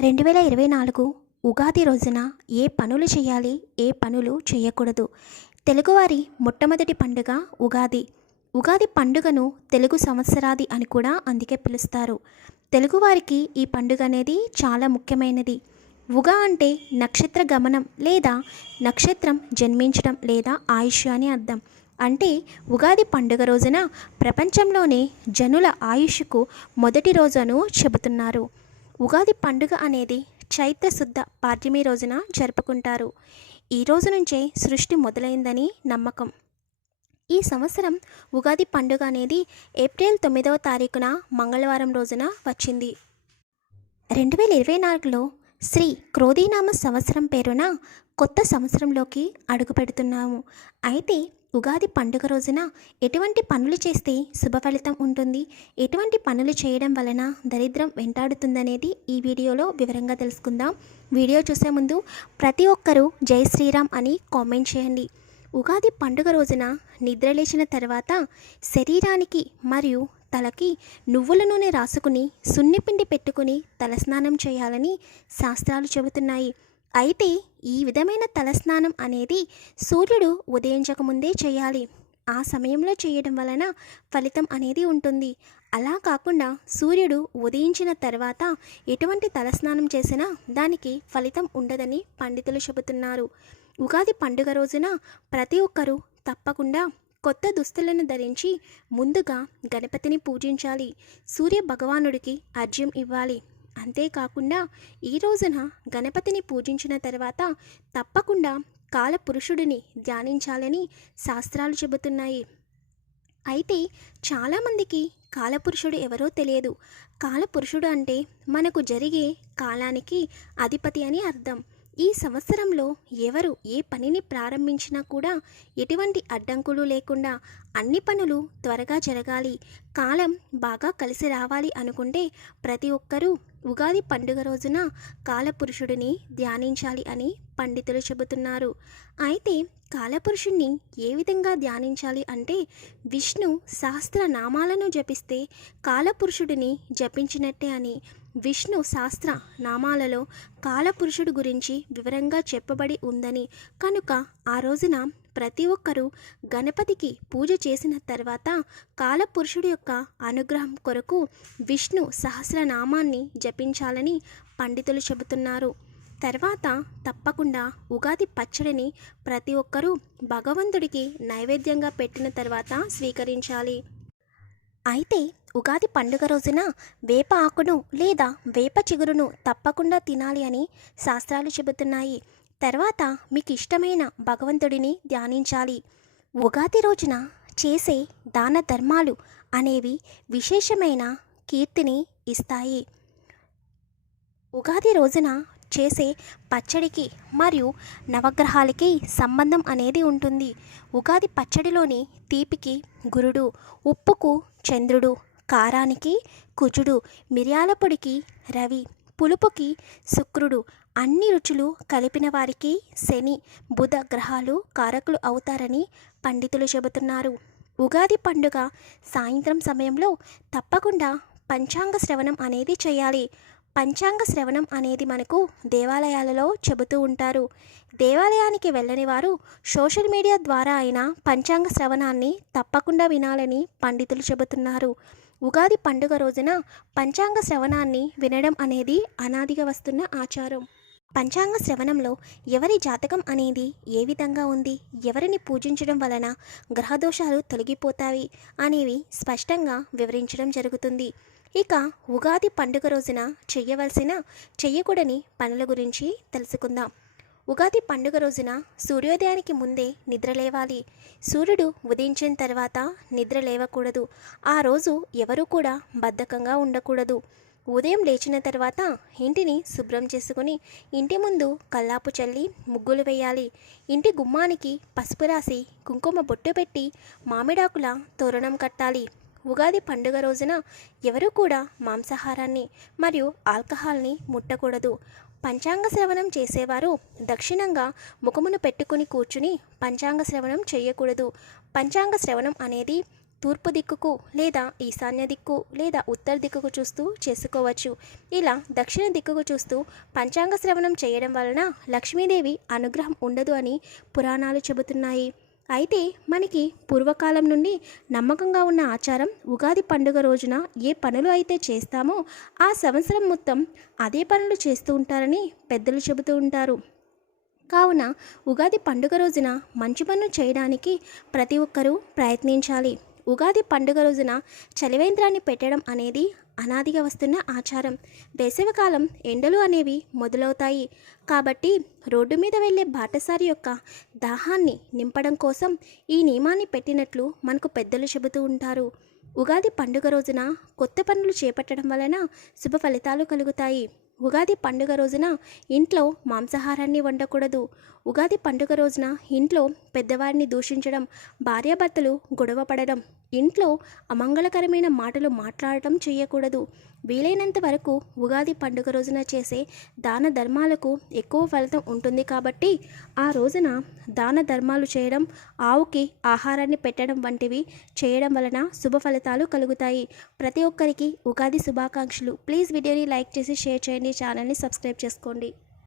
2024 ఉగాది రోజున ఏ పనులు చేయాలి, ఏ పనులు చేయకూడదు? తెలుగువారి మొట్టమొదటి పండుగ ఉగాది. ఉగాది పండుగను తెలుగు సంవత్సరాది అని కూడా అందుకే పిలుస్తారు. తెలుగువారికి ఈ పండుగ అనేది చాలా ముఖ్యమైనది. ఉగా అంటే నక్షత్ర గమనం లేదా నక్షత్రం జన్మించడం లేదా ఆయుష్ అని అర్థం. అంటే ఉగాది పండుగ రోజున ప్రపంచంలోనే జనుల ఆయుష్కు మొదటి రోజును చెబుతున్నారు. ఉగాది పండుగ అనేది చైత్ర శుద్ధ పాడ్యమి రోజున జరుపుకుంటారు. ఈ రోజు నుంచే సృష్టి మొదలైందని నమ్మకం. ఈ సంవత్సరం ఉగాది పండుగ అనేది ఏప్రిల్ 9వ తారీఖున మంగళవారం రోజున వచ్చింది. 2024లో శ్రీ క్రోధీనామ సంవత్సరం పేరున కొత్త సంవత్సరంలోకి అడుగు పెడుతున్నాము. అయితే ఉగాది పండుగ రోజున ఎటువంటి పనులు చేస్తే శుభ ఫలితం ఉంటుంది, ఎటువంటి పనులు చేయడం వలన దరిద్రం వెంటాడుతుందనేది ఈ వీడియోలో వివరంగా తెలుసుకుందాం. వీడియో చూసే ముందు ప్రతి ఒక్కరూ జై శ్రీరామ్ అని కామెంట్ చేయండి. ఉగాది పండుగ రోజున నిద్రలేచిన తర్వాత శరీరానికి మరియు తలకి నువ్వుల నూనె రాసుకుని సున్నిపిండి పెట్టుకుని తలస్నానం చేయాలని శాస్త్రాలు చెబుతున్నాయి. అయితే ఈ విధమైన తలస్నానం అనేది సూర్యుడు ఉదయించకముందే చేయాలి. ఆ సమయంలో చేయడం వలన ఫలితం అనేది ఉంటుంది. అలా కాకుండా సూర్యుడు ఉదయించిన తర్వాత ఎటువంటి తలస్నానం చేసినా దానికి ఫలితం ఉండదని పండితులు చెబుతున్నారు. ఉగాది పండుగ రోజున ప్రతి ఒక్కరూ తప్పకుండా కొత్త దుస్తులను ధరించి ముందుగా గణపతిని పూజించాలి. సూర్య భగవానుడికి అర్ఘ్యం ఇవ్వాలి. అంతేకాకుండా ఈ రోజున గణపతిని పూజించిన తర్వాత తప్పకుండా కాలపురుషుడిని ధ్యానించాలని శాస్త్రాలు చెబుతున్నాయి. అయితే చాలామందికి కాలపురుషుడు ఎవరో తెలియదు. కాలపురుషుడు అంటే మనకు జరిగే కాలానికి అధిపతి అని అర్థం. ఈ సంవత్సరంలో ఎవరు ఏ పనిని ప్రారంభించినా కూడా ఎటువంటి అడ్డంకులు లేకుండా అన్ని పనులు త్వరగా జరగాలి, కాలం బాగా కలిసి రావాలి అనుకుంటే ప్రతి ఒక్కరూ ఉగాది పండుగ రోజున కాలపురుషుడిని ధ్యానించాలి అని పండితులు చెబుతున్నారు. అయితే కాలపురుషుణ్ణి ఏ విధంగా ధ్యానించాలి అంటే విష్ణు సహస్రనామాలను జపిస్తే కాలపురుషుడిని జపించినట్టే అని. విష్ణు సహస్ర నామాలలో కాలపురుషుడు గురించి వివరంగా చెప్పబడి ఉందని కనుక ఆ రోజున ప్రతి ఒక్కరూ గణపతికి పూజ చేసిన తర్వాత కాలపురుషుడి యొక్క అనుగ్రహం కొరకు విష్ణు సహస్రనామాన్ని జపించాలని పండితులు చెబుతున్నారు. తర్వాత తప్పకుండా ఉగాది పచ్చడిని ప్రతి ఒక్కరూ భగవంతుడికి నైవేద్యంగా పెట్టిన తర్వాత స్వీకరించాలి. అయితే ఉగాది పండుగ రోజున వేప ఆకును లేదా వేప చిగురును తప్పకుండా తినాలి అని శాస్త్రాలు చెబుతున్నాయి. తర్వాత మీకు ఇష్టమైన భగవంతుడిని ధ్యానించాలి. ఉగాది రోజున చేసే దాన ధర్మాలు అనేవి విశేషమైన కీర్తిని ఇస్తాయి. ఉగాది రోజున చేసే పచ్చడికి మరియు నవగ్రహాలకి సంబంధం అనేది ఉంటుంది. ఉగాది పచ్చడిలోని తీపికి గురుడు, ఉప్పుకు చంద్రుడు, కారానికి కుజుడు, మిరియాల పొడికి రవి, పులుపుకి శుక్రుడు, అన్ని రుచులు కలిపిన వారికి శని, బుధ గ్రహాలు కారకులు అవుతారని పండితులు చెబుతున్నారు. ఉగాది పండుగ సాయంత్రం సమయంలో తప్పకుండా పంచాంగ శ్రవణం అనేది చేయాలి. పంచాంగ శ్రవణం అనేది మనకు దేవాలయాలలో చెబుతూ ఉంటారు. దేవాలయానికి వెళ్ళని వారు సోషల్ మీడియా ద్వారా అయినా పంచాంగ శ్రవణాన్ని తప్పకుండా వినాలని పండితులు చెబుతున్నారు. ఉగాది పండుగ రోజున పంచాంగ శ్రవణాన్ని వినడం అనేది అనాదిగా వస్తున్న ఆచారం. పంచాంగ శ్రవణంలో ఎవరి జాతకం అనేది ఏ విధంగా ఉంది, ఎవరిని పూజించడం వలన గ్రహదోషాలు తొలగిపోతాయి అనేవి స్పష్టంగా వివరించడం జరుగుతుంది. ఇక ఉగాది పండుగ రోజున చెయ్యకూడని పనుల గురించి తెలుసుకుందాం. ఉగాది పండుగ రోజున సూర్యోదయానికి ముందే నిద్ర లేవాలి. సూర్యుడు ఉదయించిన తర్వాత నిద్ర లేవకూడదు. ఆ రోజు ఎవరు కూడా బద్ధకంగా ఉండకూడదు. ఉదయం లేచిన తర్వాత ఇంటిని శుభ్రం చేసుకుని ఇంటి ముందు కల్లాపు చల్లి ముగ్గులు వేయాలి. ఇంటి గుమ్మానికి పసుపు రాసి కుంకుమ బొట్టు పెట్టి మామిడాకుల తోరణం కట్టాలి. ఉగాది పండుగ రోజున ఎవరు కూడా మాంసాహారాన్ని మరియు ఆల్కహాల్ని ముట్టకూడదు. పంచాంగ శ్రవణం చేసేవారు దక్షిణంగా ముఖమును పెట్టుకుని కూర్చుని పంచాంగ శ్రవణం చేయకూడదు. పంచాంగ శ్రవణం అనేది తూర్పు దిక్కుకు లేదా ఈశాన్య దిక్కు లేదా ఉత్తర దిక్కుకు చూస్తూ చేసుకోవచ్చు. ఇలా దక్షిణ దిక్కుకు చూస్తూ పంచాంగ శ్రవణం చేయడం వలన లక్ష్మీదేవి అనుగ్రహం ఉండదు అని పురాణాలు చెబుతున్నాయి. అయితే మనకి పూర్వకాలం నుండి నమ్మకంగా ఉన్న ఆచారం, ఉగాది పండుగ రోజున ఏ పనులు అయితే చేస్తామో ఆ సంవత్సరం మొత్తం అదే పనులు చేస్తూ ఉంటారని పెద్దలు చెబుతూ ఉంటారు. కావున ఉగాది పండుగ రోజున మంచి పనులు చేయడానికి ప్రతి ఒక్కరూ ప్రయత్నించాలి. ఉగాది పండుగ రోజున చలివేంద్రాన్ని పెట్టడం అనేది అనాదిగా వస్తున్న ఆచారం. వేసవికాలం ఎండలు అనేవి మొదలవుతాయి కాబట్టి రోడ్డు మీద వెళ్ళే బాటసారి యొక్క దాహాన్ని నింపడం కోసం ఈ నియమాన్ని పెట్టినట్లు మనకు పెద్దలు చెబుతూ ఉంటారు. ఉగాది పండుగ రోజున కొత్త పనులు చేపట్టడం వలన శుభ ఫలితాలు కలుగుతాయి. ఉగాది పండుగ రోజున ఇంట్లో మాంసాహారాన్ని వండకూడదు. ఉగాది పండుగ రోజున ఇంట్లో పెద్దవారిని దూషించడం, భార్యాభర్తలు గొడవ పడడం, ఇంట్లో అమంగళకరమైన మాటలు మాట్లాడటం చేయకూడదు. వీలైనంత వరకు ఉగాది పండుగ రోజున చేసే దాన ధర్మాలకు ఎక్కువ ఫలితం ఉంటుంది కాబట్టి ఆ రోజున దాన ధర్మాలు చేయడం, ఆవుకి ఆహారాన్ని పెట్టడం వంటివి చేయడం వలన శుభ ఫలితాలు కలుగుతాయి. ప్రతి ఒక్కరికి ఉగాది శుభాకాంక్షలు. ప్లీజ్ వీడియోని లైక్ చేసి షేర్ చేయండి, ఛానల్ని సబ్స్క్రైబ్ చేసుకోండి.